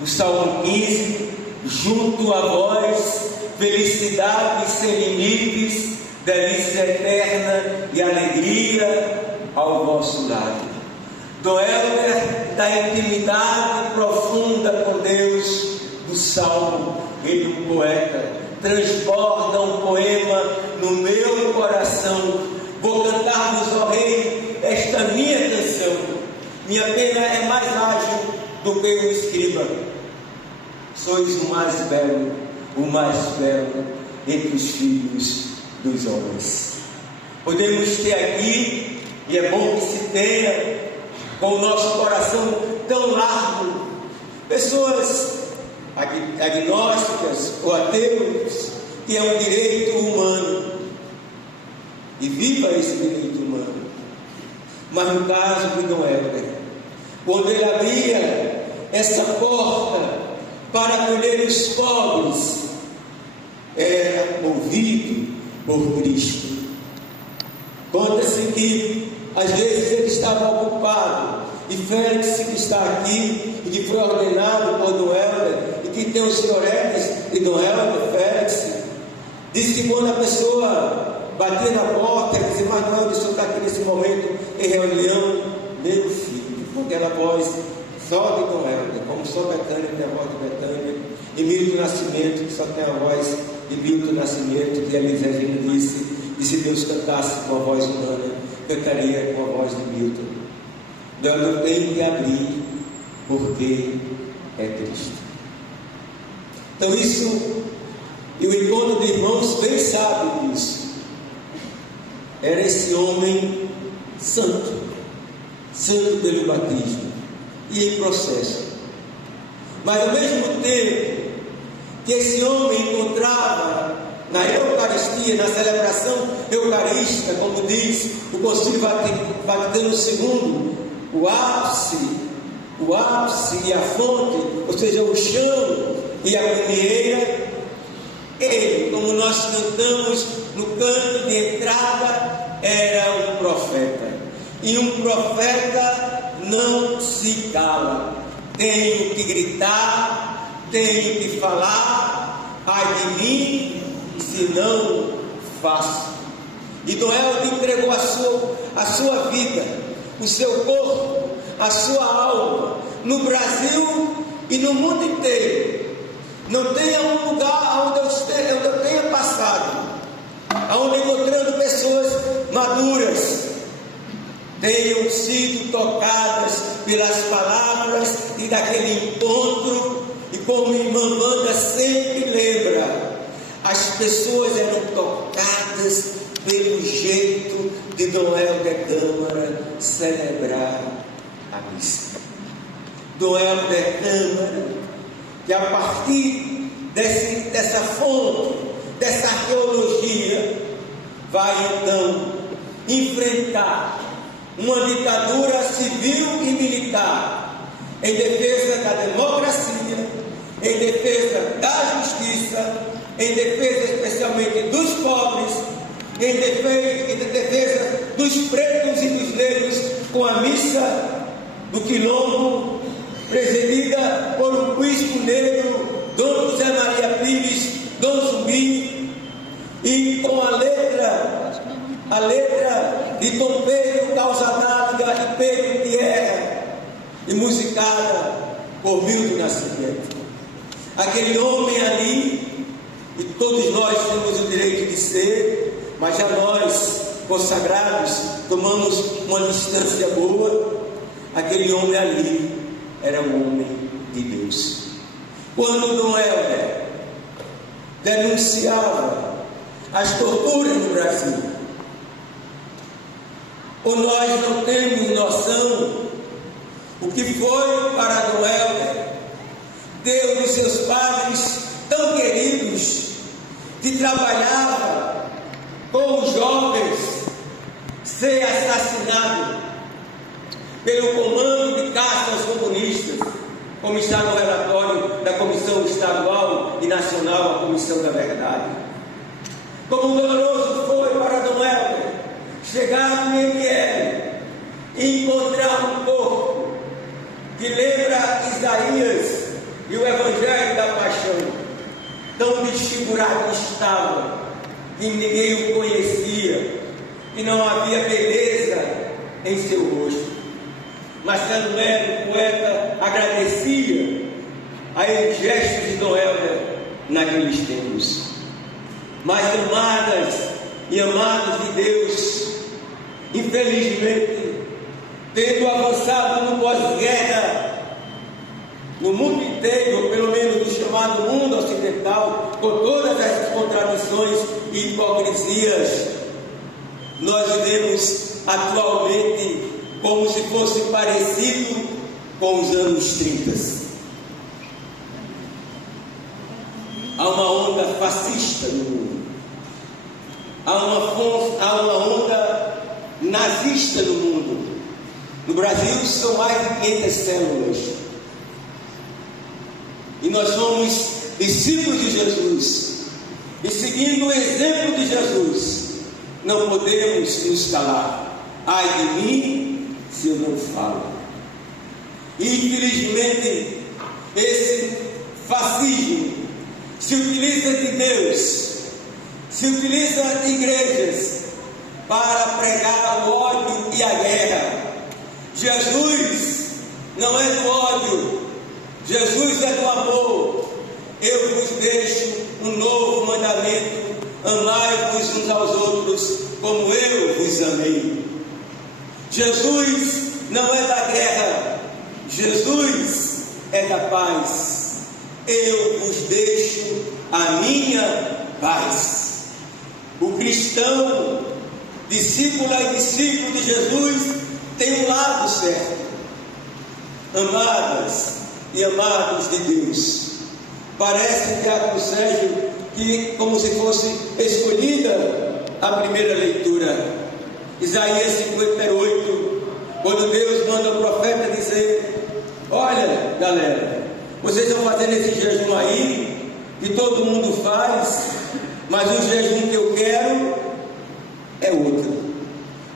O Salmo 15: junto a vós, felicidade sem limites, delícia eterna e alegria ao vosso lado. Dom Helder, da intimidade profunda com Deus do Salmo, ele, um poeta, transborda um poema no meu coração. Vou cantar-vos, ó Rei, esta minha canção. Minha pena é mais ágil do que o escriba. Sois o mais belo entre os filhos dos homens. Podemos ter aqui, e é bom que se tenha, com o nosso coração tão largo, pessoas agnósticas ou ateus, que é um direito humano, e viva esse direito humano. Mas no caso de Dom Helder, quando ele abria essa porta para acolher os pobres, era movido por Cristo. Conta-se que às vezes ele estava ocupado, e Félix, que está aqui e que foi ordenado por Dom Helder, e que tem os senhoretes de Dom Helder, Félix, disse que quando a pessoa batia na porta, ele dizia: mas não, o senhor está aqui nesse momento em reunião, meu filho, com aquela voz só de Dom Helder, como só Betânia tem a voz de Betânia, e Milton Nascimento, que só tem a voz de Milton Nascimento, que a Elis Regina disse, e se Deus cantasse com a voz humana, cantaria com a voz de Milton. Dom Helder tem que abrir, porque é Cristo. Então isso, e o encontro de irmãos bem sabe disso. Era esse homem santo pelo batismo e em processo. Mas ao mesmo tempo que esse homem encontrava na Eucaristia, na celebração eucarística, como diz o Concílio Vaticano II, o ápice e a fonte, ou seja, o chão e a cumieira, ele, como nós cantamos no canto de entrada, era um profeta. E um profeta não se cala. Tenho que gritar, tenho que falar, ai de mim, se não faço. E Dom Helder entregou a sua vida, o seu corpo, a sua alma, no Brasil e no mundo inteiro. Não tenha um lugar onde eu tenha passado, onde encontrando pessoas maduras tenham sido tocadas pelas palavras e daquele encontro. E como a irmã Wanda sempre lembra, as pessoas eram tocadas pelo jeito de Dom Helder Câmara celebrar a missa. Dom Helder Câmara, que a partir dessa fonte, dessa arqueologia, vai então enfrentar uma ditadura civil e militar em defesa da democracia, em defesa da justiça, em defesa especialmente dos pobres, em defesa dos pretos e dos negros, com a missa do Quilombo, presidida por um bispo negro, Dom José Maria Pires, Dom Zumbi, e com a letra de Dom Pedro Calzanáliga e Pedro Tierra, e musicada por Milton Nascimento. Aquele homem ali, e todos nós temos o direito de ser, mas já nós, consagrados, tomamos uma distância boa. Aquele homem ali era um homem de Deus. Quando Dom Helder denunciava as torturas no Brasil, ou nós não temos noção o que foi para Dom Helder, Deus dos seus padres tão queridos, que trabalhava com os jovens, ser assassinado pelo comando de castas comunistas, como está no relatório da Comissão Estadual e Nacional, a Comissão da Verdade. Como doloroso foi para Dom Helder chegar no IML e encontrar um corpo que lembra Isaías, E o Evangelho da Paixão, tão desfigurado estava, que ninguém o conhecia, e não havia beleza em seu rosto. Marcelo Melo, poeta, agradecia a ele gestos de Dom Helder naqueles tempos. Mas, amadas e amados de Deus, infelizmente, tendo avançado no pós-guerra, no mundo inteiro, ou pelo menos no chamado mundo ocidental, com todas as contradições e hipocrisias, nós vivemos atualmente como se fosse parecido com os anos 30. Há uma onda fascista no mundo, há uma onda nazista no mundo. No Brasil são mais de 500 células. E nós somos discípulos de Jesus. E seguindo o exemplo de Jesus, não podemos nos calar. Ai de mim, se eu não falo. E infelizmente, esse fascismo se utiliza de Deus, se utiliza de igrejas para pregar o ódio e a guerra. Jesus não é do ódio, Jesus é do amor. Eu vos deixo um novo mandamento: amai-vos uns aos outros como eu vos amei. Jesus não é da guerra, Jesus é da paz. Eu vos deixo a minha paz. O cristão, discípula e discípulo de Jesus, tem um lado certo. Amadas e amados de Deus, parece, Diácono Sérgio, que como se fosse escolhida a primeira leitura, Isaías 58, quando Deus manda o profeta dizer: olha, galera, vocês estão fazendo esse jejum aí, que todo mundo faz, mas o jejum que eu quero é outro.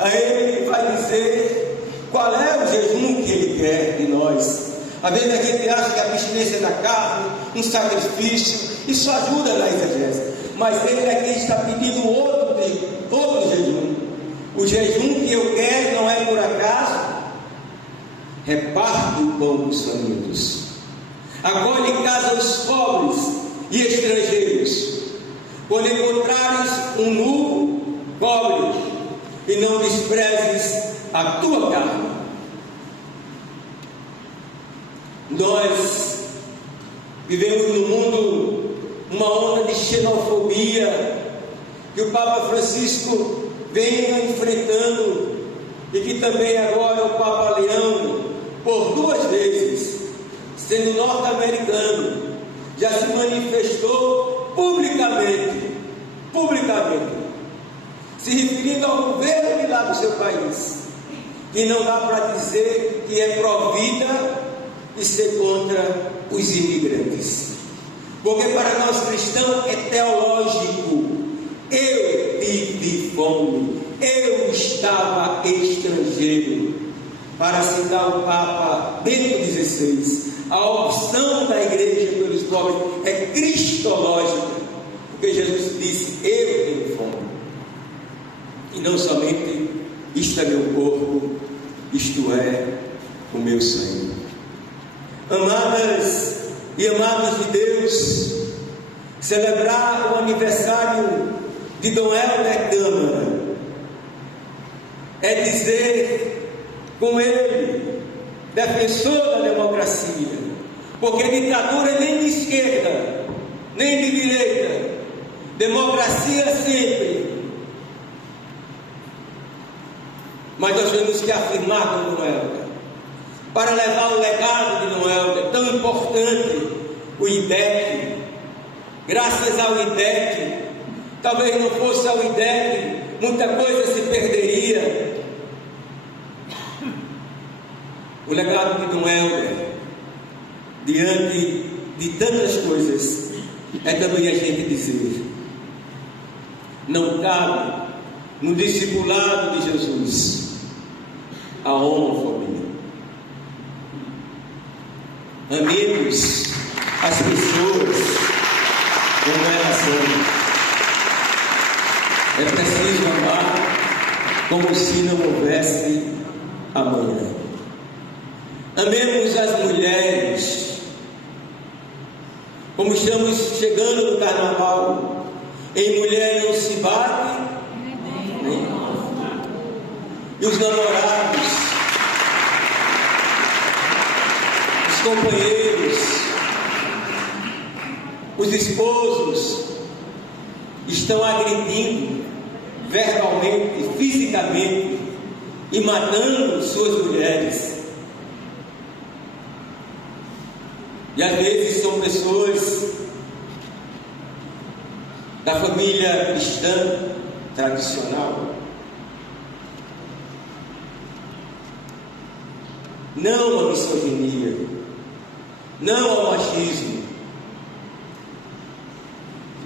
Aí ele vai dizer qual é o jejum que ele quer de nós. Às vezes a gente acha que a abstinência da carne, um sacrifício, isso ajuda na exegese. Mas ele aqui está pedindo outro jejum. O jejum que eu quero não é por acaso. Reparte o pão dos famintos, acolhe em casa os pobres e estrangeiros. Quando encontrares um nu, cobre, e não desprezes a tua carne. Nós vivemos no mundo uma onda de xenofobia que o Papa Francisco vem enfrentando, e que também agora o Papa Leão, por 2 vezes, sendo norte-americano, já se manifestou publicamente, se referindo ao governo de lá do seu país, que não dá para dizer que é pró-vida e ser contra os imigrantes, porque para nós cristãos é teológico. Eu tive fome, eu estava estrangeiro. Para citar o Papa Bento XVI, a opção da igreja pelos pobres é cristológica, porque Jesus disse: eu tenho fome, e não somente isto é meu corpo, isto é o meu sangue. Amadas e amados de Deus, celebrar o aniversário de Dom Helder Câmara é dizer com ele, defensor da democracia, porque ditadura nem de esquerda, nem de direita, democracia sempre. Mas nós temos que afirmar com Dom Helder, para levar o legado de Dom Helder, tão importante, o IDEC. Graças ao IDEC, talvez não fosse ao IDEC, muita coisa se perderia. O legado de Dom Helder, diante de tantas coisas, é também a gente dizer: não cabe no discipulado de Jesus a homofobia. Amemos as pessoas como elas são. É preciso amar como se não houvesse amanhã. Amemos as mulheres. Como estamos chegando no carnaval, em mulher não se bate, nem. E os namorados, os companheiros, os esposos estão agredindo verbalmente, fisicamente e matando suas mulheres. E às vezes são pessoas da família cristã tradicional. Não à misoginia, não ao machismo,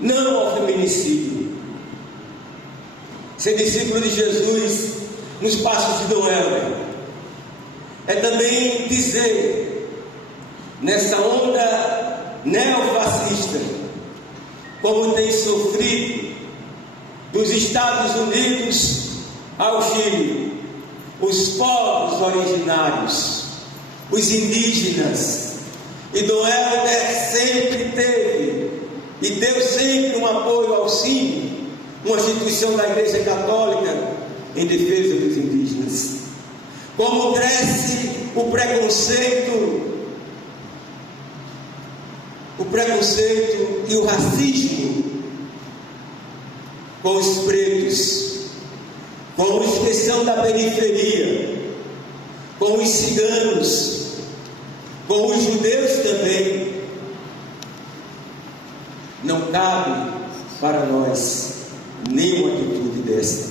não ao feminicídio. Ser discípulo de Jesus nos passos de Dom Helder é também dizer, nessa onda neofascista, como tem sofrido dos Estados Unidos ao Chile, os povos originários, os indígenas. E Dom Helder sempre teve e deu sempre um apoio ao CIN, uma instituição da Igreja Católica em defesa dos indígenas. Como cresce o preconceito e o racismo com os pretos, com os que são da periferia, com os ciganos, com os judeus também. Não cabe para nós nenhuma atitude dessa.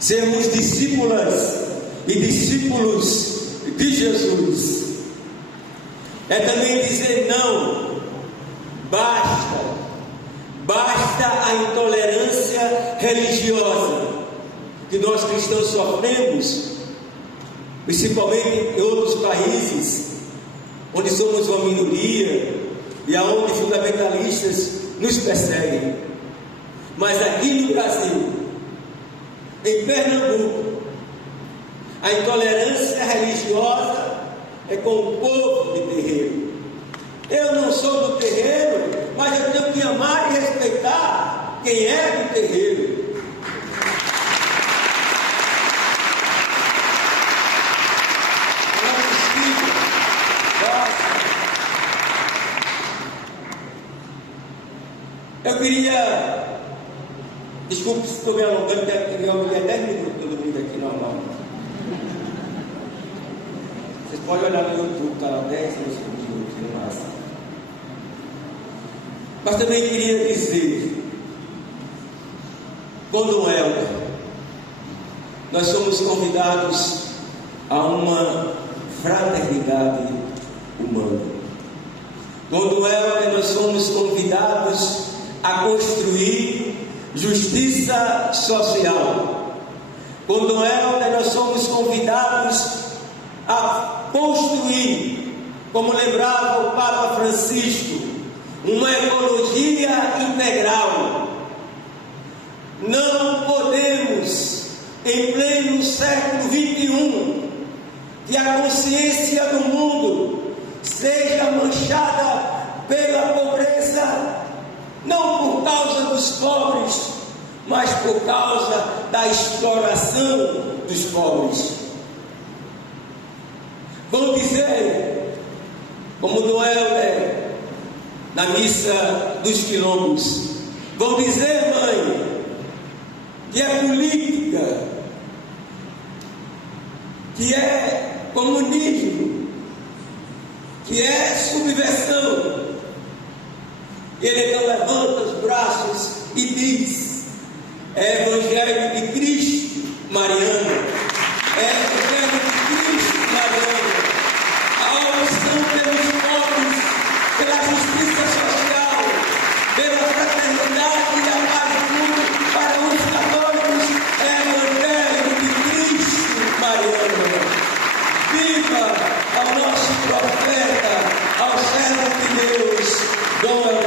Sermos discípulas e discípulos de Jesus é também dizer não. Basta a intolerância religiosa que nós cristãos sofremos, principalmente em outros países onde somos uma minoria e aonde fundamentalistas nos perseguem. Mas aqui no Brasil, em Pernambuco, a intolerância religiosa é com o povo de terreiro. Eu não sou do terreiro, mas eu tenho que amar e respeitar quem é do terreiro. Não é possível. Eu queria... Desculpe se estou me alongando, porque eu olhei 10 minutos do domingo aqui normal. Vocês podem olhar no YouTube, está lá 10 minutos no máximo. Mas também queria dizer, com Dom Helder, nós somos convidados a uma fraternidade humana. Com Dom Helder, nós somos convidados a construir justiça social. Com Dom Helder, nós somos convidados a construir, como lembrava o Papa Francisco, uma ecologia integral. Não podemos, em pleno século XXI, que a consciência do mundo seja manchada pela pobreza, não por causa dos pobres, mas por causa da exploração dos pobres. Vão dizer, como Dom Helder, na missa dos quilombos, vão dizer, mãe, que é política, que é comunismo, que é subversão. Ele então levanta os braços e diz: é Evangelho de Cristo Mariano, é Evangelho de Cristo Mariano, a opção pelos pobres, pela justiça social, pela fraternidade e a paz do mundo para os católicos, é Evangelho de Cristo Mariano. Viva ao nosso profeta Deus, glória